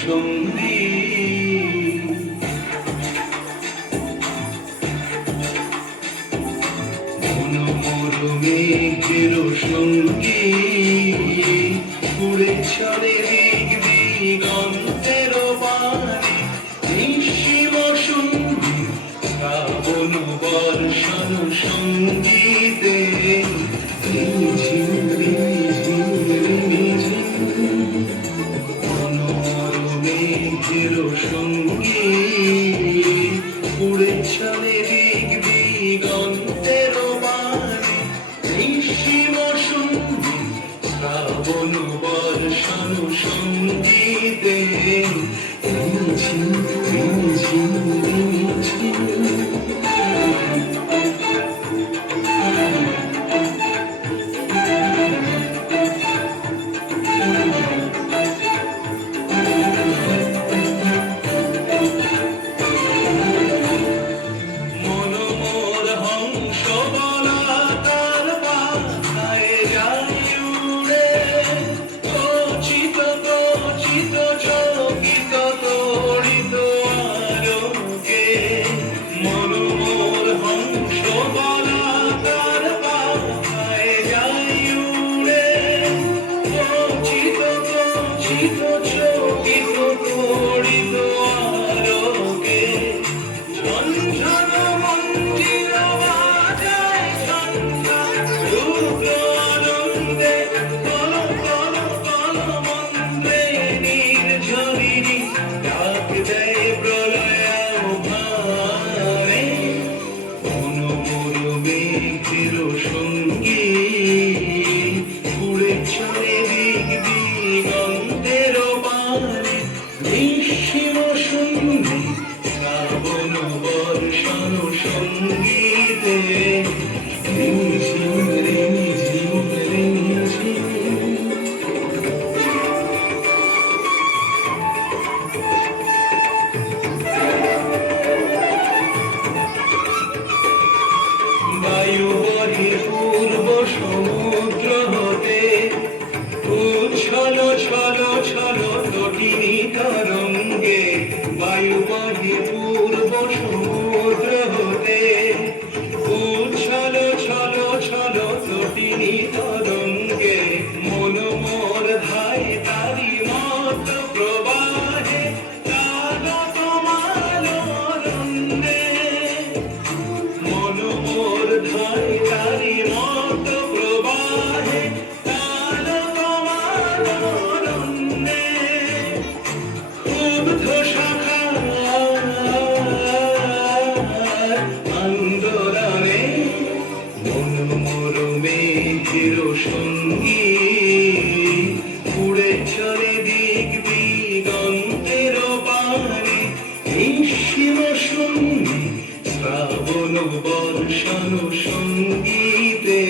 সঙ্গী মেঘের সঙ্গী উড়ে চলে দিক দিগন্তের বাণী নিঃসীম সঙ্গী শ্রাবণ বর্ষণ সঙ্গীতে মেঘের সঙ্গী উড়ে চলে দিক দিগন্তের বাণী নিঃসীম সঙ্গী শ্রাবণ বর্ষণ সঙ্গীতে সঙ্গী উড়ে চলে দিক দিগন্তের বাণী নিঃসীম সঙ্গী শ্রাবণ বর্ষণ সঙ্গীতে বায়ু বহে পূর্ব সমুদ্র হতে উচ্ছল ছল ছল তটিনী তরঙ্গে বায়ু বহে পূর্ব সমুদ্র হতে উচ্ছল ছল ছল তটিনী তরঙ্গে মন মোর ধায় তারি মত প্রবাহে কাগত মালরণ্যে মন মোর ধায় তারি মত প্রবাহে কাগত মালরণ্যে ক্ষুব্ধ শাখা আন্দোলনে মন মোর মেঘের সঙ্গী উড়ে চলে দিক দিগন্তের বাণী নিঃসীম সঙ্গী শ্রাবণ বর্ষণ সঙ্গীতে